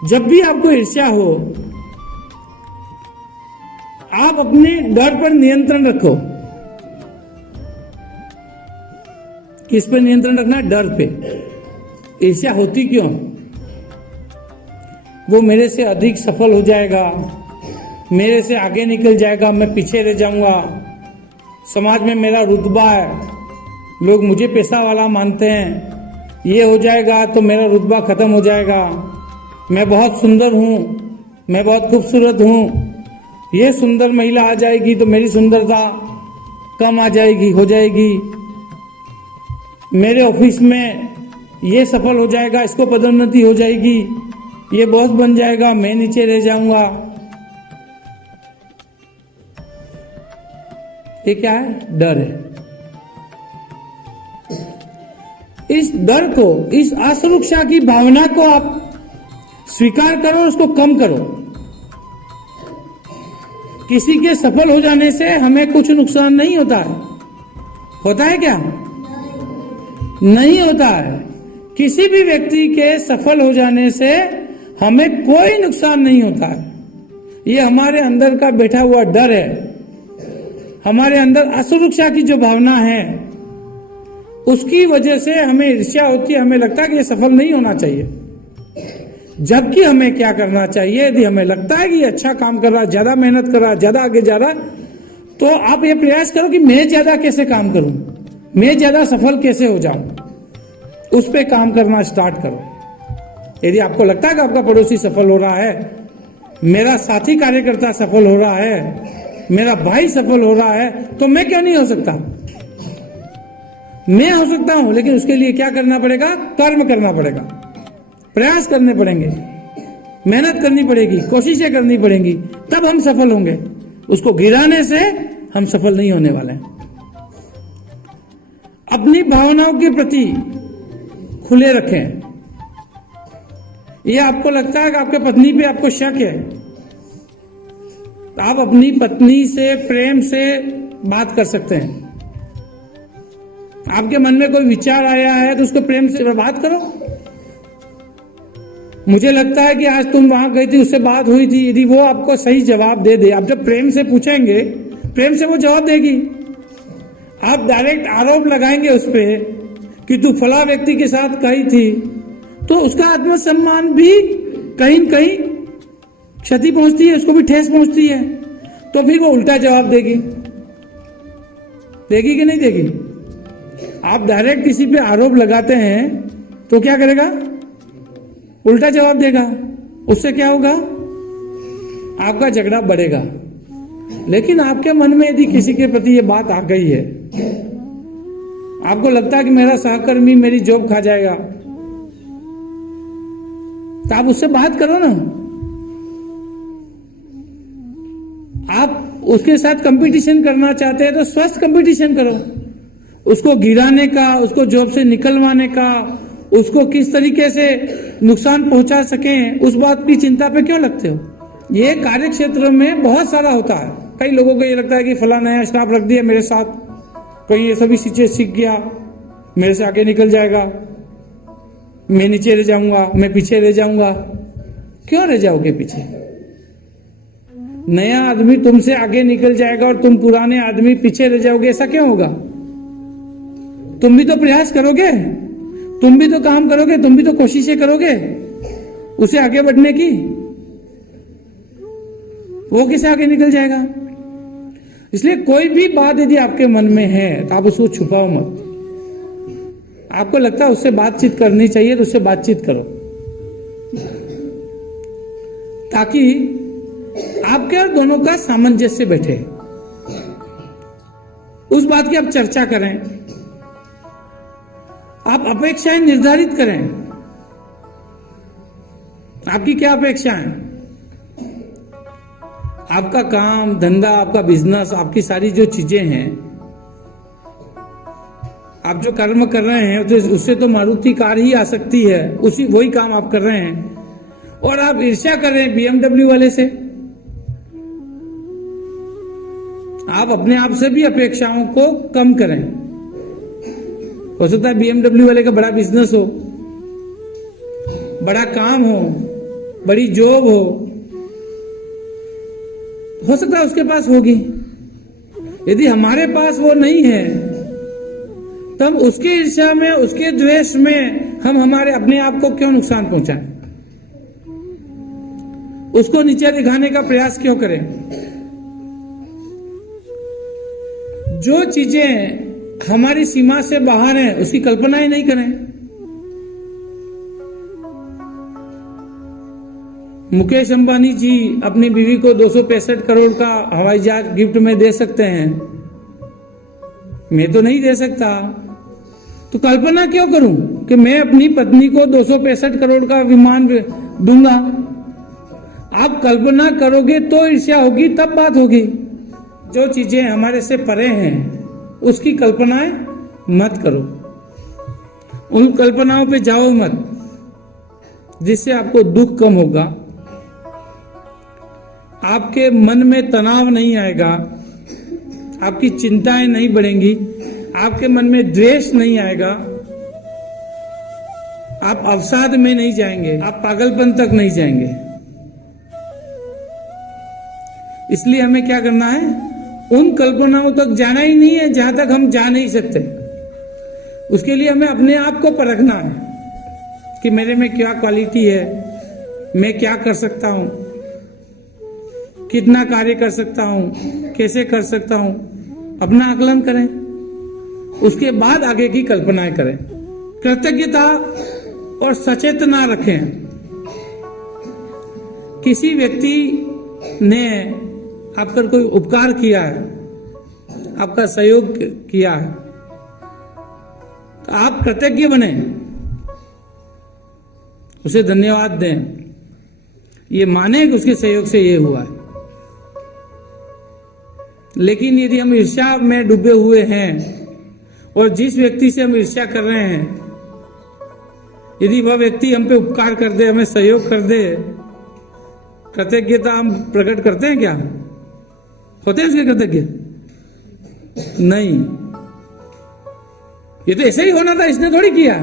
जब भी आपको ईर्ष्या हो, आप अपने डर पर नियंत्रण रखो। किस पे नियंत्रण रखना है? डर पे। ईर्ष्या होती क्यों? वो मेरे से अधिक सफल हो जाएगा, मेरे से आगे निकल जाएगा, मैं पीछे रह जाऊंगा, समाज में मेरा रुतबा है, लोग मुझे पैसा वाला मानते हैं, ये हो जाएगा तो मेरा रुतबा खत्म हो जाएगा, मैं बहुत सुंदर हूं, मैं बहुत खूबसूरत हूं, ये सुंदर महिला आ जाएगी तो मेरी सुंदरता कम आ जाएगी, हो जाएगी, मेरे ऑफिस में ये सफल हो जाएगा, इसको पदोन्नति हो जाएगी, ये बॉस बन जाएगा, मैं नीचे रह जाऊंगा। ये क्या है? डर है। इस डर को, इस असुरक्षा की भावना को आप स्वीकार करो, उसको कम करो। किसी के सफल हो जाने से हमें कुछ नुकसान नहीं होता है। होता है क्या? नहीं होता है। किसी भी व्यक्ति के सफल हो जाने से हमें कोई नुकसान नहीं होता है। ये हमारे अंदर का बैठा हुआ डर है, हमारे अंदर असुरक्षा की जो भावना है, उसकी वजह से हमें ईर्ष्या होती है, हमें लगता है कि ये सफल नहीं होना चाहिए। जबकि हमें क्या करना चाहिए? यदि हमें लगता है कि ये अच्छा काम कर रहा है, ज्यादा मेहनत कर रहा है, ज्यादा आगे जा रहा है, तो आप ये प्रयास करो कि मैं ज्यादा कैसे काम करूं, मैं ज्यादा सफल कैसे हो जाऊं, उस पे काम करना स्टार्ट करो। यदि आपको लगता है कि आपका पड़ोसी सफल हो रहा है, मेरा साथी कार्यकर्ता सफल हो रहा है, मेरा भाई सफल हो रहा है, तो मैं क्यों नहीं हो सकता? मैं हो सकता हूं, लेकिन उसके लिए क्या करना पड़ेगा? कर्म करना पड़ेगा, प्रयास करने पड़ेंगे, मेहनत करनी पड़ेगी, कोशिशें करनी पड़ेंगी, तब हम सफल होंगे। उसको गिराने से हम सफल नहीं होने वाले हैं। अपनी भावनाओं के प्रति खुले रखें। यह आपको लगता है कि आपके पत्नी पे आपको शक है, तो आप अपनी पत्नी से प्रेम से बात कर सकते हैं। आपके मन में कोई विचार आया है तो उसको प्रेम से बात करो। मुझे लगता है कि आज तुम वहां गई थी, उससे बात हुई थी, यदि वो आपको सही जवाब दे दे, आप जब प्रेम से पूछेंगे, प्रेम से वो जवाब देगी। आप डायरेक्ट आरोप लगाएंगे उस पे कि तू फला व्यक्ति के साथ गई थी, तो उसका आत्मसम्मान भी कहीं न कहीं क्षति पहुंचती है, उसको भी ठेस पहुंचती है, तो फिर वो उल्टा जवाब देगी। देगी कि नहीं देगी? आप डायरेक्ट किसी पे आरोप लगाते हैं तो क्या करेगा? उल्टा जवाब देगा। उससे क्या होगा? आपका झगड़ा बढ़ेगा। लेकिन आपके मन में यदि किसी के प्रति ये बात आ गई है, आपको लगता है कि मेरा सहकर्मी मेरी जॉब खा जाएगा, तो आप उससे बात करो ना। आप उसके साथ कंपटीशन करना चाहते हैं तो स्वस्थ कंपटीशन करो। उसको गिराने का, उसको जॉब से निकलवाने का, उसको किस तरीके से नुकसान पहुंचा सकें, उस बात की चिंता पे क्यों लगते हो? ये कार्य क्षेत्र में बहुत सारा होता है। कई लोगों को ये लगता है कि फला नया स्टाफ रख दिया मेरे साथ, तो ये सभी चीजें सीख गया, मेरे से आगे निकल जाएगा, मैं नीचे रह जाऊंगा, मैं पीछे रह जाऊंगा। क्यों रह जाओगे पीछे? नया आदमी तुमसे आगे निकल जाएगा और तुम पुराने आदमी पीछे रह जाओगे, ऐसा क्यों होगा? तुम भी तो प्रयास करोगे, तुम भी तो काम करोगे, तुम भी तो कोशिशें करोगे उसे आगे बढ़ने की। वो कैसे आगे निकल जाएगा? इसलिए कोई भी बात यदि आपके मन में है तो आप उसको छुपाओ मत। आपको लगता है उससे बातचीत करनी चाहिए तो उससे बातचीत करो, ताकि आपके और दोनों का सामंजस्य बैठे। उस बात की आप चर्चा करें, आप अपेक्षाएं निर्धारित करें। आपकी क्या अपेक्षा है? आपका काम धंधा, आपका बिजनेस, आपकी सारी जो चीजें हैं, आप जो कर्म कर रहे हैं उससे तो मारुति कार ही आ सकती है, उसी वही काम आप कर रहे हैं, और आप ईर्ष्या कर रहे हैं BMW वाले से। आप अपने आप से भी अपेक्षाओं को कम करें। हो सकता है BMW वाले का बड़ा बिजनेस हो, बड़ा काम हो, बड़ी जॉब हो सकता है उसके पास होगी। यदि हमारे पास वो नहीं है तब उसकी ईर्ष्या में, उसके द्वेष में हम हमारे अपने आप को क्यों नुकसान पहुंचाएं? उसको नीचे दिखाने का प्रयास क्यों करें? जो चीजें हमारी सीमा से बाहर हैं उसकी कल्पना ही नहीं करें। मुकेश अंबानी जी अपनी बीवी को 265 करोड़ का हवाई जहाज गिफ्ट में दे सकते हैं, मैं तो नहीं दे सकता, तो कल्पना क्यों करूं कि मैं अपनी पत्नी को 265 करोड़ का विमान दूंगा? आप कल्पना करोगे तो ईर्ष्या होगी, तब बात होगी। जो चीजें हमारे से परे हैं उसकी कल्पनाएं मत करो, उन कल्पनाओं पे जाओ मत, जिससे आपको दुख कम होगा, आपके मन में तनाव नहीं आएगा, आपकी चिंताएं नहीं बढ़ेंगी, आपके मन में द्वेष नहीं आएगा, आप अवसाद में नहीं जाएंगे, आप पागलपन तक नहीं जाएंगे। इसलिए हमें क्या करना है? उन कल्पनाओं तक जाना ही नहीं है जहां तक हम जा नहीं सकते। उसके लिए हमें अपने आप को परखना है कि मेरे में क्या क्वालिटी है, मैं क्या कर सकता हूं, कितना कार्य कर सकता हूं, कैसे कर सकता हूं। अपना आकलन करें, उसके बाद आगे की कल्पनाएं करें। कृतज्ञता और सचेतना रखें। किसी व्यक्ति ने आप पर कोई उपकार किया है, आपका सहयोग किया है, तो आप कृतज्ञ बने, उसे धन्यवाद दें, ये माने कि उसके सहयोग से ये हुआ है। लेकिन यदि हम ईर्ष्या में डूबे हुए हैं और जिस व्यक्ति से हम ईर्ष्या कर रहे हैं, यदि वह व्यक्ति हम पे उपकार कर दे, हमें सहयोग कर दे, कृतज्ञता हम प्रकट करते हैं क्या? होते हैं उसके कृतज्ञ? नहीं। ये तो ऐसे ही होना था, इसने थोड़ी किया,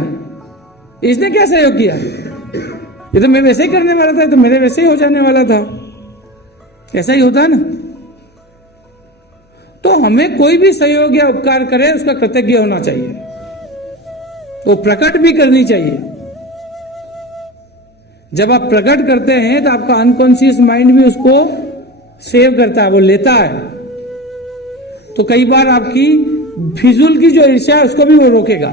इसने क्या सहयोग किया? ये तो मैं वैसे ही करने वाला था, तो मेरे वैसे ही हो जाने वाला था। ऐसा ही होता है ना। तो हमें कोई भी सहयोग या उपकार करे उसका कृतज्ञ होना चाहिए, वो प्रकट भी करनी चाहिए। जब आप प्रकट करते हैं तो आपका अनकॉन्शियस माइंड भी उसको सेव करता है, वो लेता है। तो कई बार आपकी फिजूल की जो ईर्ष्या है उसको भी वो रोकेगा।